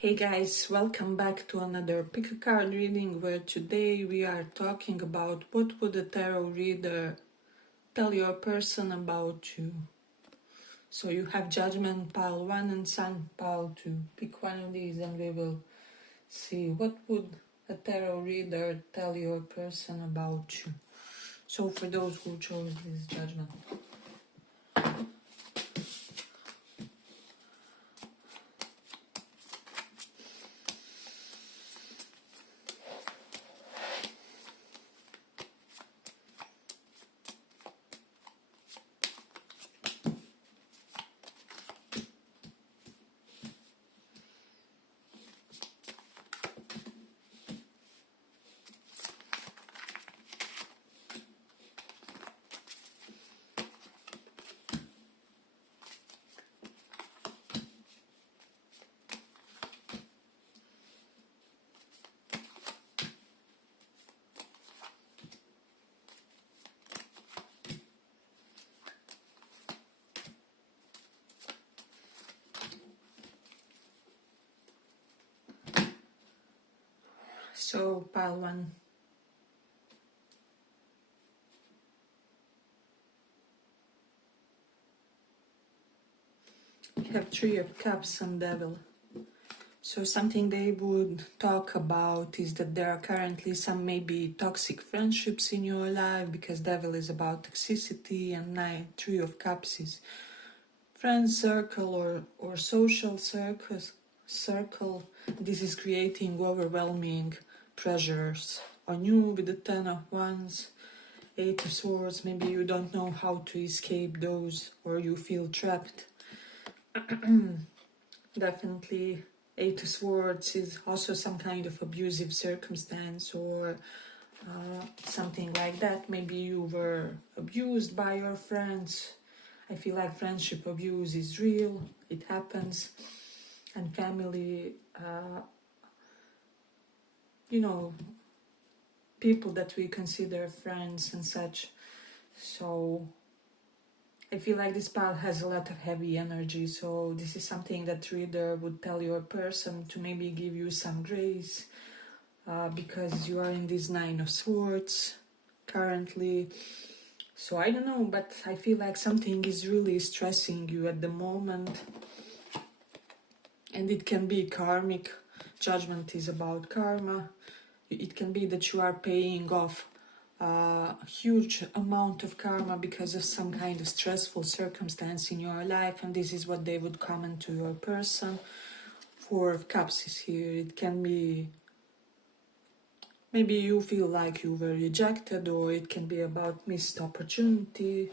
Hey guys, welcome back to another pick a card reading where today we are talking about what would a tarot reader tell your person about you. So you have Judgment pile 1 and Sun pile 2. Pick one of these and we will see what would a tarot reader tell your person about you. So for those who chose this Judgment. So pile 1. You have 3 of Cups and Devil. So something they would talk about is that there are currently some maybe toxic friendships in your life, because Devil is about toxicity and 3 of Cups is friend circle or social circle. This is creating overwhelming pressures on you with the 10 of Wands, 8 of Swords. Maybe you don't know how to escape those or you feel trapped. Definitely 8 of Swords is also some kind of abusive circumstance or something like that. Maybe you were abused by your friends. I feel like friendship abuse is real, it happens. And family, people that we consider friends and such. So I feel like this pile has a lot of heavy energy, so this is something that reader would tell your person to maybe give you some grace, because you are in this 9 of Swords currently. So I don't know, but I feel like something is really stressing you at the moment, and it can be karmic. Judgment is about karma. It can be that you are paying off a huge amount of karma because of some kind of stressful circumstance in your life, and this is what they would comment to your person. 4 of Cups is here. It can be maybe you feel like you were rejected, or it can be about missed opportunities.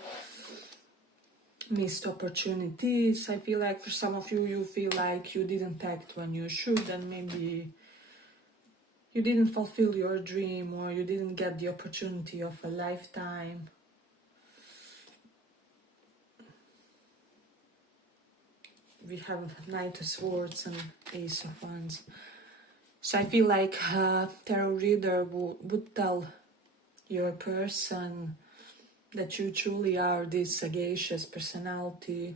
I feel like for some of you, you feel like you didn't act when you should, and maybe you didn't fulfill your dream, or you didn't get the opportunity of a lifetime. We have Knight of Swords and Ace of Wands. So I feel like a tarot reader would tell your person that you truly are this sagacious personality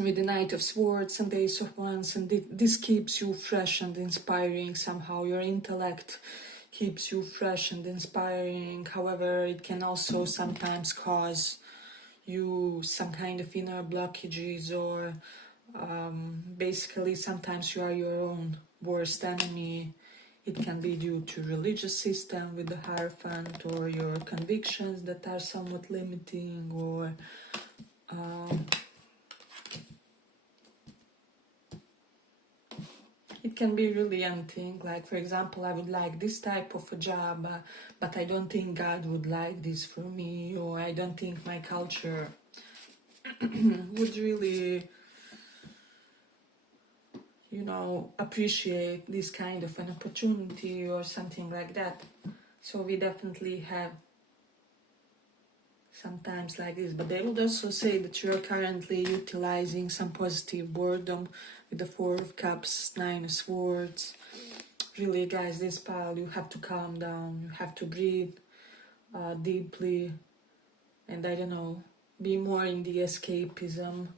with the Knight of Swords and the Ace of Wands, and this keeps you fresh and inspiring somehow. Your intellect keeps you fresh and inspiring. However, it can also sometimes cause you some kind of inner blockages, or basically sometimes you are your own worst enemy. It can be due to religious system with the Hierophant, or your convictions that are somewhat limiting, or it can be really anything. Like, for example, I would like this type of a job, but I don't think God would like this for me, or I don't think my culture would really, appreciate this kind of an opportunity or something like that. So we definitely have sometimes like this, but they would also say that you're currently utilizing some positive boredom with the 4 of Cups, 9 of Swords. Really, guys, this pile, you have to calm down, you have to breathe deeply, and I don't know, be more in the escapism,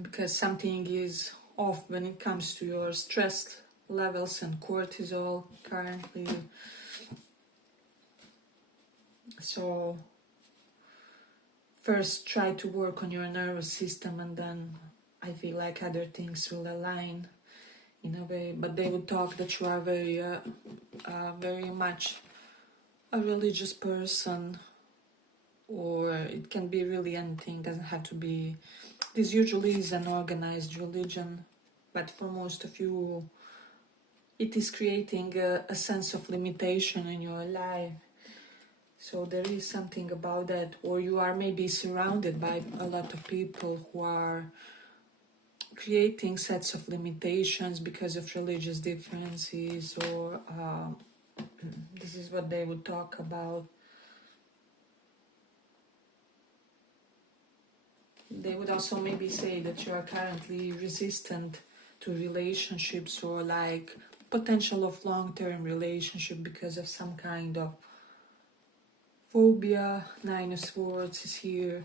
because something is off when it comes to your stress levels and cortisol currently. So first try to work on your nervous system, and then I feel like other things will align in a way. But they would talk that you are very much a religious person, or it can be really anything, doesn't have to be. This usually is an organized religion, but for most of you it is creating a sense of limitation in your life. So there is something about that, or you are maybe surrounded by a lot of people who are creating sets of limitations because of religious differences, or this is what they would talk about. They would also maybe say that you are currently resistant to relationships, or like potential of long-term relationship because of some kind of phobia. Nine of Swords is here,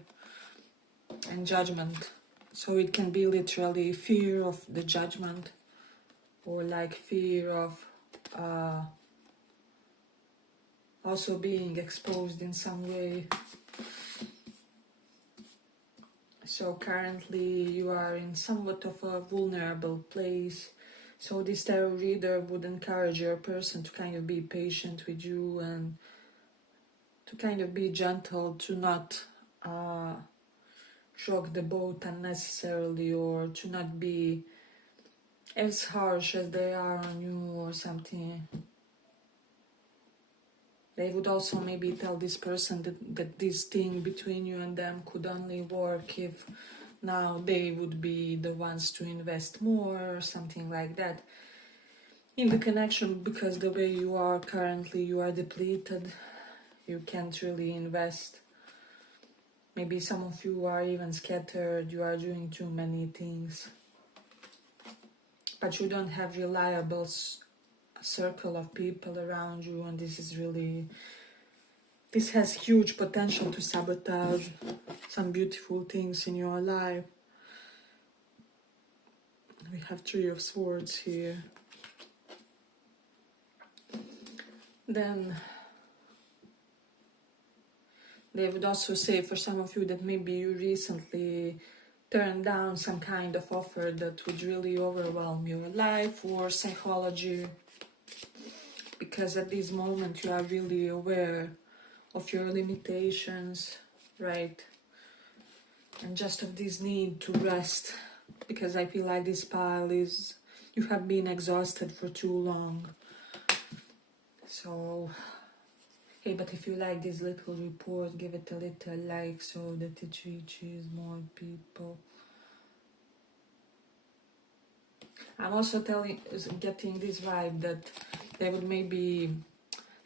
and judgment. So it can be literally fear of the judgment, or like fear of also being exposed in some way. So currently you are in somewhat of a vulnerable place. So this tarot reader would encourage your person to kind of be patient with you, and to kind of be gentle, to not rock the boat unnecessarily, or to not be as harsh as they are on you or something. They would also maybe tell this person that this thing between you and them could only work if now they would be the ones to invest more, or something like that in the connection, because the way you are currently, you are depleted, you can't really invest. Maybe some of you are even scattered, you are doing too many things, but you don't have reliable circle of people around you, and this has huge potential to sabotage some beautiful things in your life. We have Three of Swords here. Then they would also say for some of you that maybe you recently turned down some kind of offer that would really overwhelm your life or psychology, because at this moment you are really aware of your limitations, right? And just of this need to rest, because I feel like this pile is, you have been exhausted for too long. So, hey, but if you like this little report, give it a little like so that it reaches more people. I'm also getting this vibe that they would maybe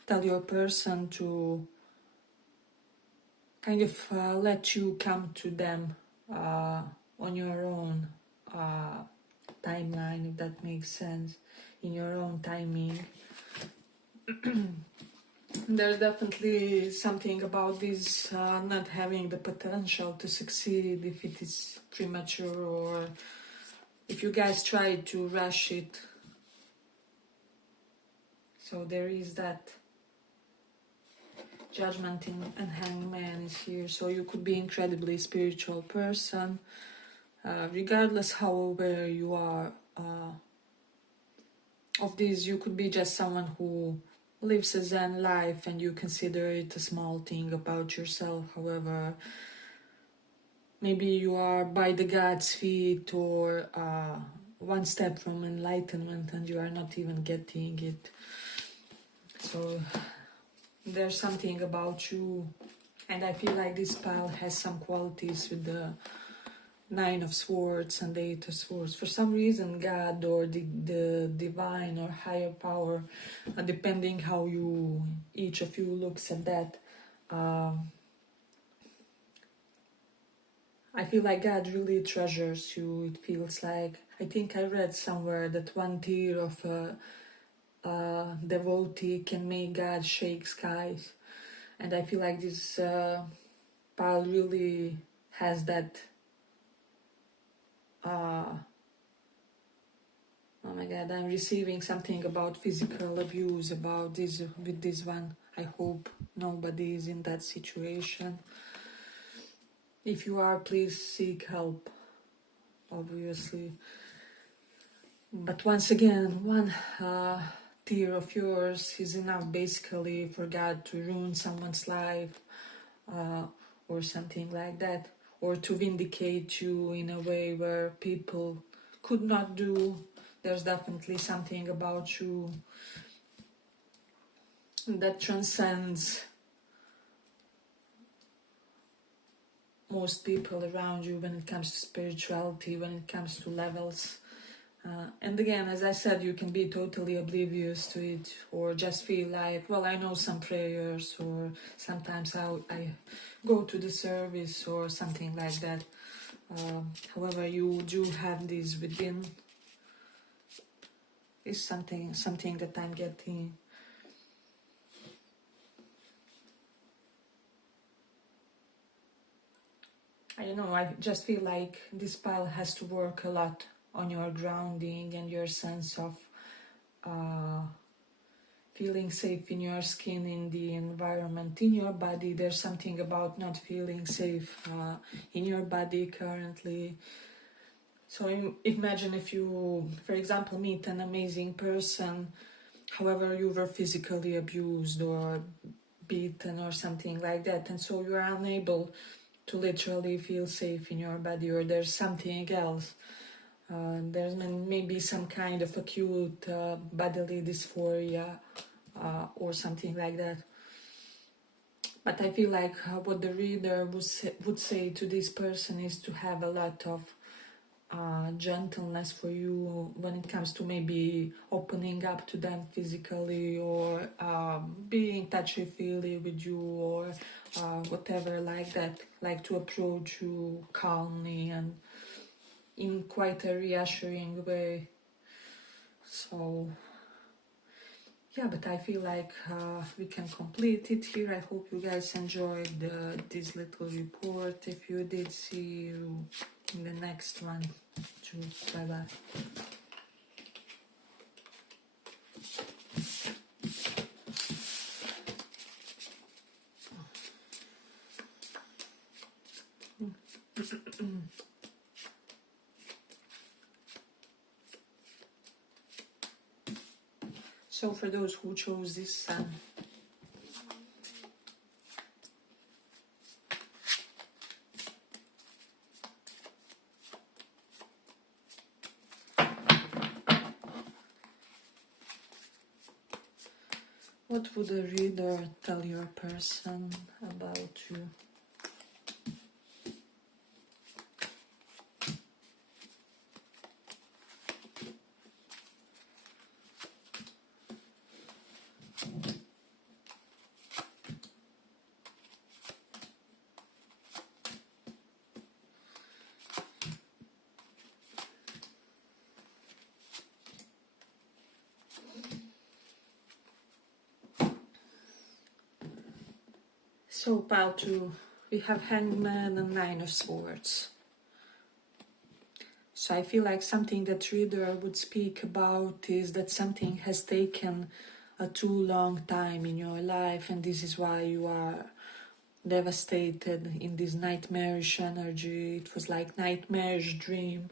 tell your person to kind of let you come to them on your own timeline, if that makes sense, in your own timing. There's definitely something about this not having the potential to succeed if it is premature, or if you guys try to rush it. So there is that. Judgment and Hangman is here. So you could be incredibly spiritual person, regardless how aware you are of this. You could be just someone who lives a Zen life and you consider it a small thing about yourself. However, maybe you are by the God's feet, or one step from enlightenment, and you are not even getting it. So there's something about you, and I feel like this pile has some qualities with the Nine of Swords and the Eight of Swords. For some reason, God or the divine or higher power, depending how each of you looks at that, I feel like God really treasures you. It feels like, I think I read somewhere that one tear of a devotee can make God shake skies. And I feel like this pile really has that God, I'm receiving something about physical abuse about this with this one. I hope nobody is in that situation. If you are, please seek help, obviously. But once again, one tear of yours is enough basically for God to ruin someone's life, or something like that, or to vindicate you in a way where people could not do. There's definitely something about you that transcends most people around you when it comes to spirituality, when it comes to levels. And again, as I said, you can be totally oblivious to it, or just feel like, well, I know some prayers, or sometimes I go to the service or something like that. However, you do have this within. Is something that I'm getting. I don't know, I just feel like this pile has to work a lot on your grounding and your sense of feeling safe in your skin, in the environment, in your body. There's something about not feeling safe in your body currently. So imagine if you, for example, meet an amazing person, however you were physically abused or beaten or something like that, and so you're unable to literally feel safe in your body, or there's something else. There's maybe some kind of acute bodily dysphoria or something like that. But I feel like what the reader would say to this person is to have a lot of gentleness for you when it comes to maybe opening up to them physically, or being touchy-feely with you, or whatever like that, like to approach you calmly and in quite a reassuring way. So yeah, but I feel like we can complete it here. I hope you guys enjoyed this little report. If you did, see you in the next one too. Bye bye. So for those who chose this sun, what would the reader tell your person about you? So pile 2, we have Hangman and 9 of Swords. So I feel like something that reader would speak about is that something has taken a too long time in your life, and this is why you are devastated in this nightmarish energy. It was like nightmarish dream.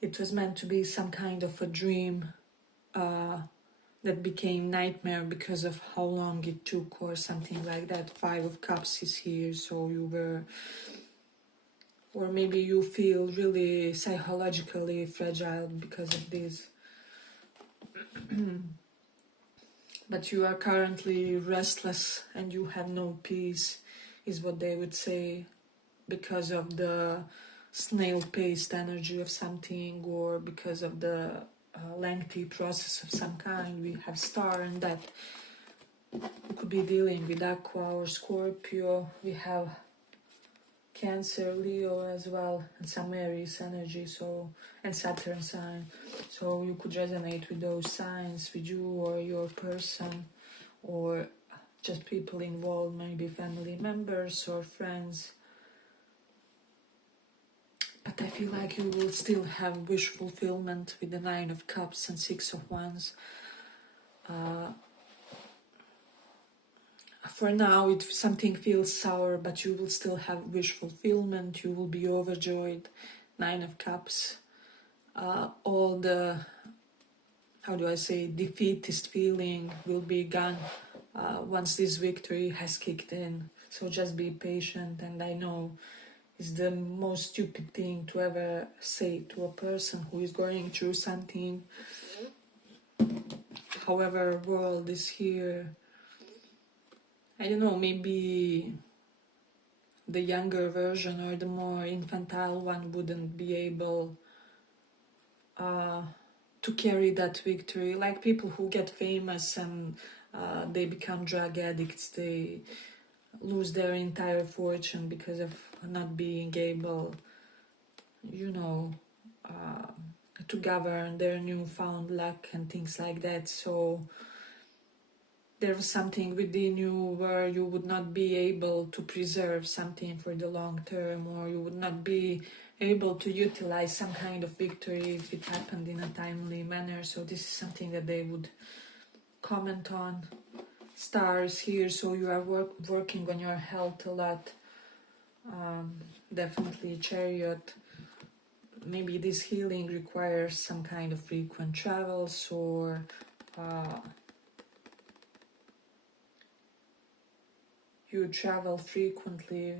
It was meant to be some kind of a dream that became nightmare because of how long it took or something like that. 5 of Cups is here, so you were, or maybe you feel really psychologically fragile because of this. But you are currently restless and you have no peace, is what they would say, because of the snail-paced energy of something, or because of the lengthy process of some kind. We have Star, and that could be dealing with Aqua or Scorpio. We have Cancer, Leo as well, and some Aries energy, so, and Saturn sign. So you could resonate with those signs, with you or your person, or just people involved, maybe family members or friends. But but I feel like you will still have wish fulfillment with the Nine of Cups and Six of Wands. For now, if something feels sour, but you will still have wish fulfillment, you will be overjoyed. Nine of Cups. All the, how do I say, defeatist feeling will be gone once this victory has kicked in. So just be patient, and I know it's the most stupid thing to ever say to a person who is going through something. However, world is here. I don't know, maybe the younger version or the more infantile one wouldn't be able to carry that victory. Like people who get famous and they become drug addicts, they lose their entire fortune because of not being able, you know, to govern their newfound luck and things like that. So there was something within you where you would not be able to preserve something for the long term, or you would not be able to utilize some kind of victory if it happened in a timely manner. So this is something that they would comment on. Stars here, so you are working on your health a lot. Definitely Chariot. Maybe this healing requires some kind of frequent travels, or you travel frequently.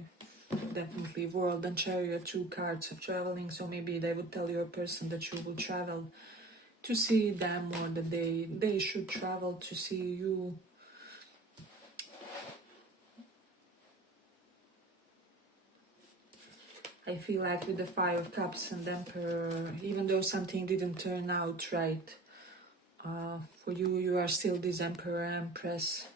Definitely World and Chariot, 2 cards of traveling. So maybe they would tell your person that you will travel to see them, or that they should travel to see you. I feel like with the Five of Cups and Emperor, even though something didn't turn out right for you, you are still this Emperor, Empress.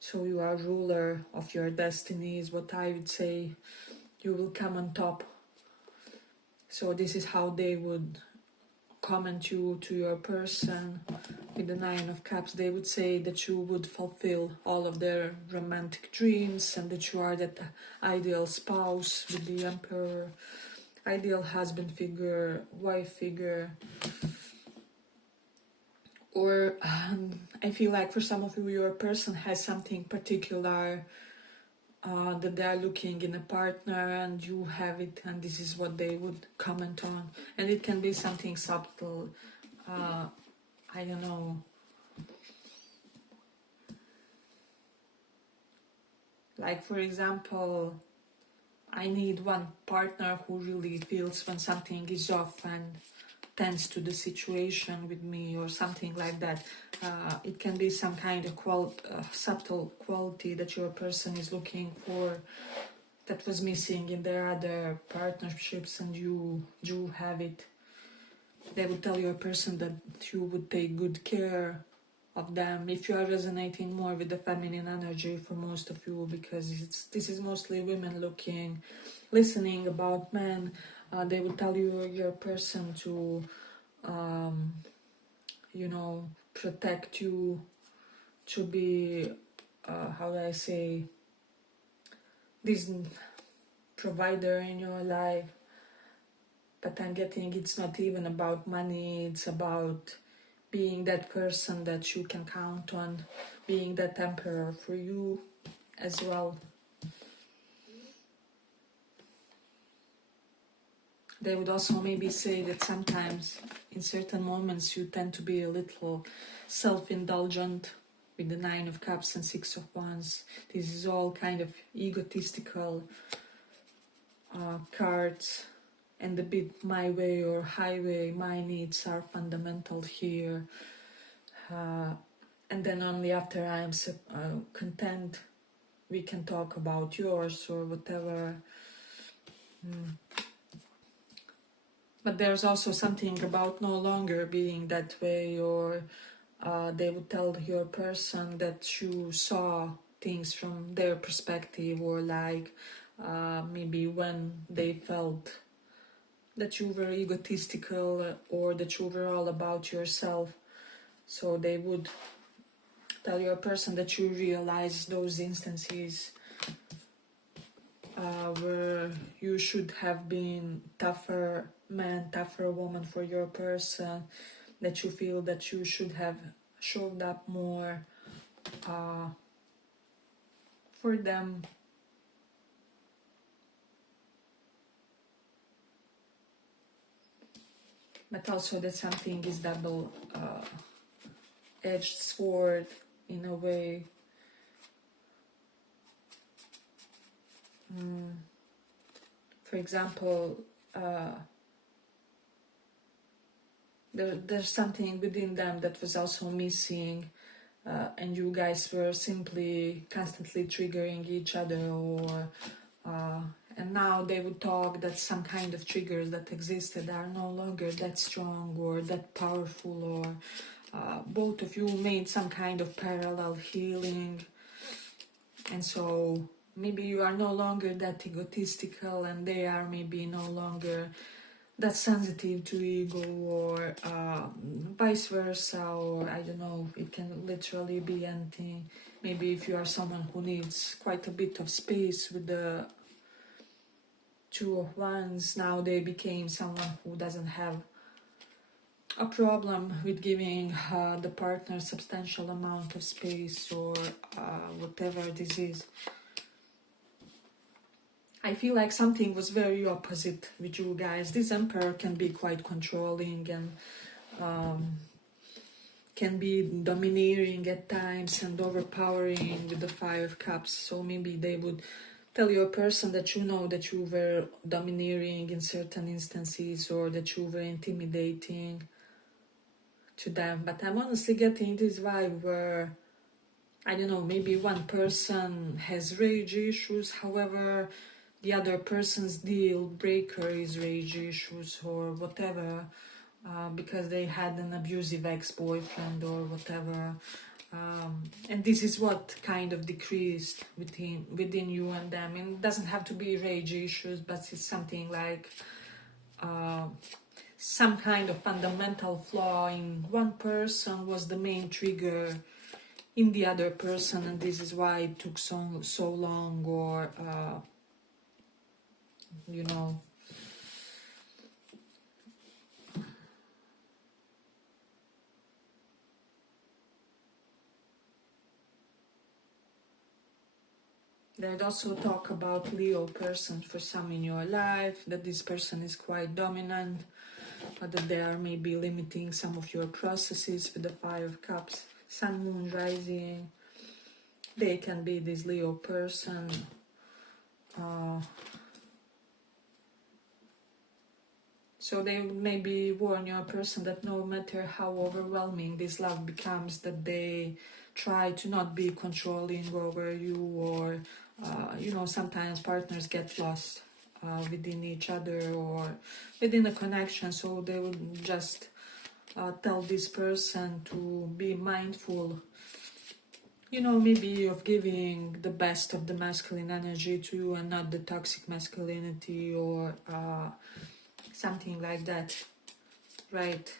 So you are ruler of your destiny is what I would say. You will come on top. So this is how they would comment you to your person. With the Nine of Cups, they would say that you would fulfill all of their romantic dreams and that you are that ideal spouse. With the Emperor, ideal husband figure, wife figure. Or I feel like for some of you, your person has something particular that they are looking in a partner, and you have it, and this is what they would comment on. And it can be something subtle. I don't know. Like, for example, I need one partner who really feels when something is off and tends to the situation with me, or something like that. It can be some kind of subtle quality that your person is looking for that was missing in their other partnerships, and you have it. They would tell your person that you would take good care of them. If you are resonating more with the feminine energy for most of you, because this is mostly women looking, listening about men, they would tell you your person to, you know, protect you, to be, how do I say, this provider in your life. But I'm getting it's not even about money, it's about being that person that you can count on, being that Emperor for you as well. They would also maybe say that sometimes in certain moments you tend to be a little self-indulgent with the Nine of Cups and Six of Wands. This is all kind of egotistical cards, and the bit my way or highway, my needs are fundamental here. And then only after I am content, we can talk about yours or whatever. But there's also something about no longer being that way, or they would tell your person that you saw things from their perspective, or like maybe when they felt that you were egotistical or that you were all about yourself. So they would tell your person that you realize those instances where you should have been tougher man, tougher woman for your person, that you feel that you should have showed up more for them. But also that something is double-edged sword in a way. For example, there's something within them that was also missing, and you guys were simply constantly triggering each other, or and now they would talk that some kind of triggers that existed are no longer that strong or that powerful, or both of you made some kind of parallel healing, and so maybe you are no longer that egotistical, and they are maybe no longer that sensitive to ego, or vice versa, or I don't know, it can literally be anything. Maybe if you are someone who needs quite a bit of space with the Two of Wands, now they became someone who doesn't have a problem with giving the partner substantial amount of space, or whatever this is. I feel like something was very opposite with you guys. This Emperor can be quite controlling and can be domineering at times and overpowering with the Five of Cups. So maybe they would tell your person that you know that you were domineering in certain instances, or that you were intimidating to them. But I'm honestly getting this vibe where, I don't know, maybe one person has rage issues, however the other person's deal breaker is rage issues or whatever, because they had an abusive ex-boyfriend or whatever, and this is what kind of decreased within you and them. And it doesn't have to be rage issues, but it's something like some kind of fundamental flaw in one person was the main trigger in the other person, and this is why it took so long, or you know. There'd also talk about Leo person for some in your life, that this person is quite dominant, but that they are maybe limiting some of your processes with the Five of Cups. Sun, Moon, Rising, they can be this Leo person. So they would maybe warn your person that no matter how overwhelming this love becomes, that they try to not be controlling over you, or you know, sometimes partners get lost within each other or within a connection, so they would just tell this person to be mindful, you know, maybe of giving the best of the masculine energy to you and not the toxic masculinity, or something like that, right?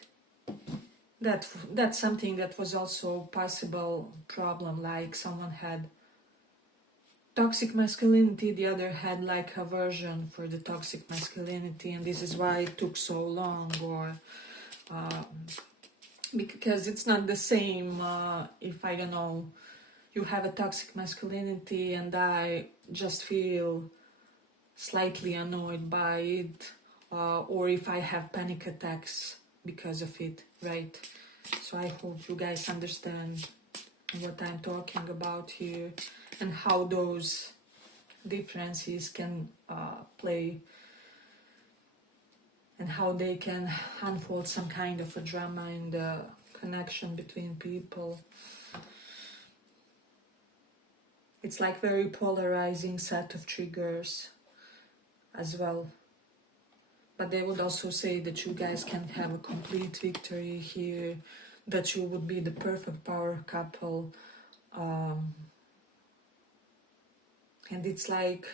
That's something that was also possible problem, like someone had toxic masculinity, the other had like aversion for the toxic masculinity, and this is why it took so long, or because it's not the same if, I don't know, you have a toxic masculinity and I just feel slightly annoyed by it, or if I have panic attacks because of it, right? So I hope you guys understand what I'm talking about here, and how those differences can play, and how they can unfold some kind of a drama in the connection between people. It's like very polarizing set of triggers as well. But they would also say that you guys can have a complete victory here, that you would be the perfect power couple. And it's like,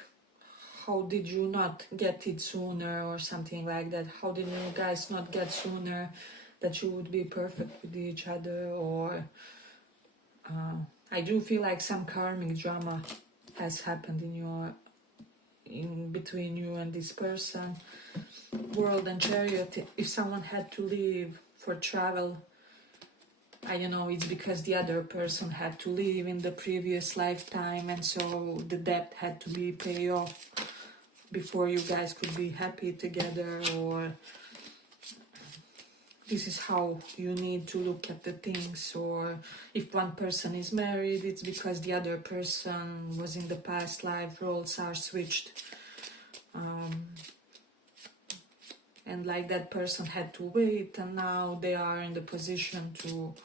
how did you not get it sooner, or something like that? How did you guys not get sooner that you would be perfect with each other? Or I do feel like some karmic drama has happened in your in between you and this person. World and Chariot, if someone had to leave for travel, I don't know, it's because the other person had to leave in the previous lifetime, and so the debt had to be paid off before you guys could be happy together, or this is how you need to look at the things. Or if one person is married, it's because the other person was in the past life, roles are switched. And like that person had to wait, and now they are in the position to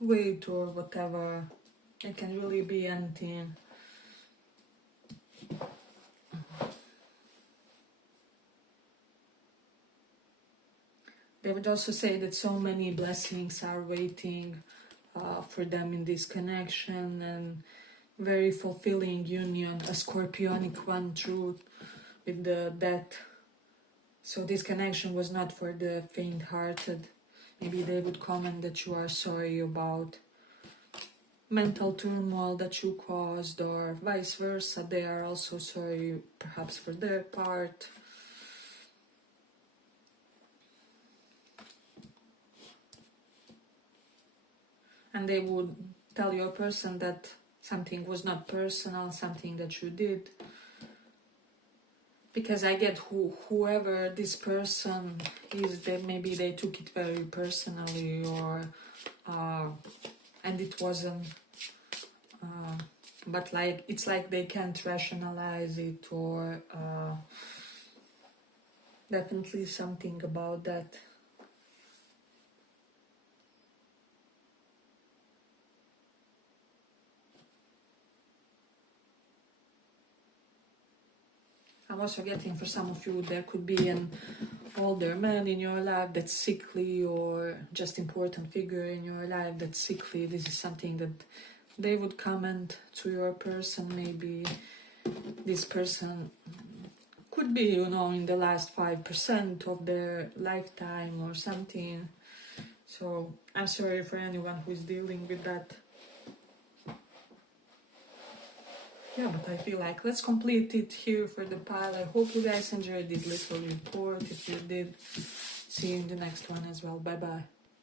wait, or whatever. It can really be anything. They would also say that so many blessings are waiting for them in this connection, and very fulfilling union, a scorpionic one, truth with the death. So this connection was not for the faint-hearted. Maybe they would comment that you are sorry about mental turmoil that you caused, or vice versa. They are also sorry, perhaps, for their part. And they would tell your person that something was not personal, something that you did. Because I get whoever this person is, that maybe they took it very personally, or and it wasn't. But like, it's like they can't rationalize it, or definitely something about that. I'm also getting, for some of you, there could be an older man in your life that's sickly, or just important figure in your life that's sickly. This is something that they would comment to your person. Maybe this person could be, you know, in the last 5% of their lifetime or something. So I'm sorry for anyone who is dealing with that. Yeah, but I feel like let's complete it here for the pile. I hope you guys enjoyed this little report. If you did, see you in the next one as well. Bye bye.